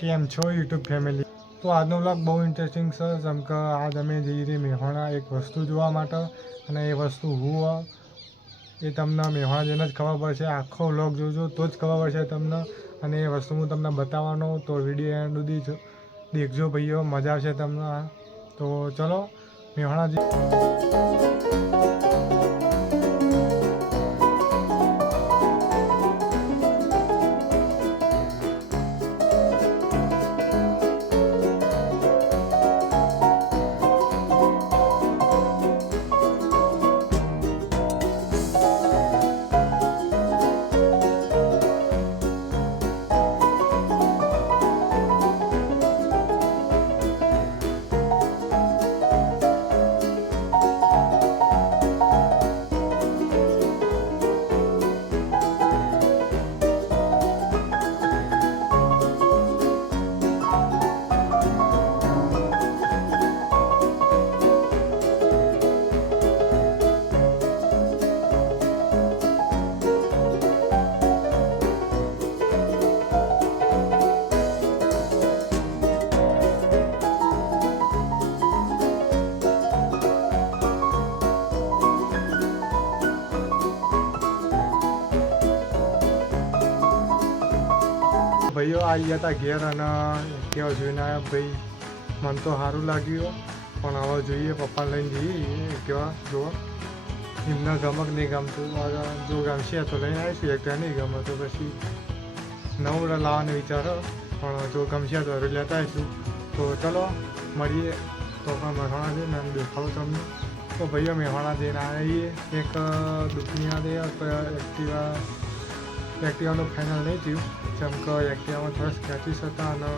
કેમ છો YouTube family? તો આજનો વ્લોગ બહુ ઇન્ટરેસ્ટિંગ છે. જેમ કે આજ અમે જઈ રહી મેહોણા એક વસ્તુ જોવા માટે, અને એ વસ્તુ હું એ તમને મેહોણા જઈને જ ખબર પડશે. આખો વ્લોગ જોજો તો જ ખબર પડશે તમને, અને એ વસ્તુ હું તમને બતાવવાનો. તો વિડીયો એન્ડ સુધી દેખજો ભાઈઓ, મજા આવશે તમને. તો ચલો મેહોણા ભાઈઓ આવી ગયા હતા ઘેર, અને કેવા જોઈને આવ્યા ભાઈ. મને તો સારું લાગ્યું, પણ હવે જોઈએ પપ્પાને લઈને જઈએ કેવા જોવા. એમને ગમક નહીં ગમતું, જો ગમશે તો લઈને આવીશું. એક નહીં ગમે તો પછી નવું લાવવાનો વિચાર, પણ જો ગમશે તો લેતા આવીશું. તો ચલો મળીએ તો પણ મેહોણા જઈને એમ દેખાડો તમને. તો ભાઈઓ મેહોણા જઈને આવીએ, એક દુનિયા દે એક્ટિવાનું ફાઇનલ નહીં થયું. જેમ કે એક્ટિવામાં થોડા સ્ક્રેચીસ હતા, અને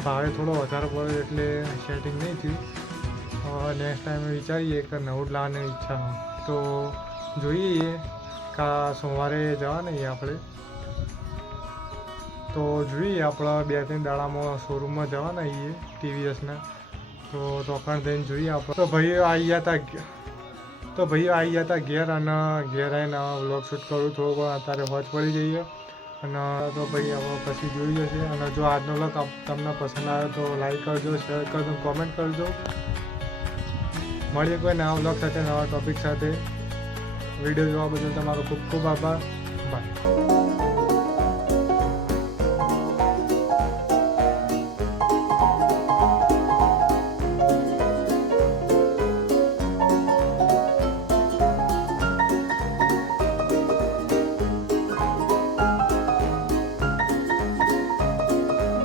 ભાવે થોડો વધારે પડે એટલે સેટિંગ નહીં થયું. નેક્સ્ટ ટાઈમે વિચારીએ કે નવું જ લાવવાની ઈચ્છા. તો જોઈએ કા સોમવારે જવા નહીં આપણે, તો જોઈએ આપણે 2-3 દાડામાં શોરૂમમાં જવાના છીએ ટીવીએસના. તો તોકણ જઈને જોઈએ આપણે. તો ભાઈઓ આવી ગયા હતા ઘેર, અને ઘેર આવીને વ્લોગ શૂટ કરું થોડુંક. અત્યારે વોચ પડી જઈએ, અને તો ભાઈ હવે પછી જોઈ જશે. અને જો આજનો વ્લોગ તમને પસંદ આવ્યો તો લાઈક કરજો, શેર કરજો, કોમેન્ટ કરજો. મળીએ કોઈ નવા વ્લોગ સાથે, નવા ટોપિક સાથે. વિડીયો જોવા બદલ તમારો ખૂબ ખૂબ આભાર. બાય.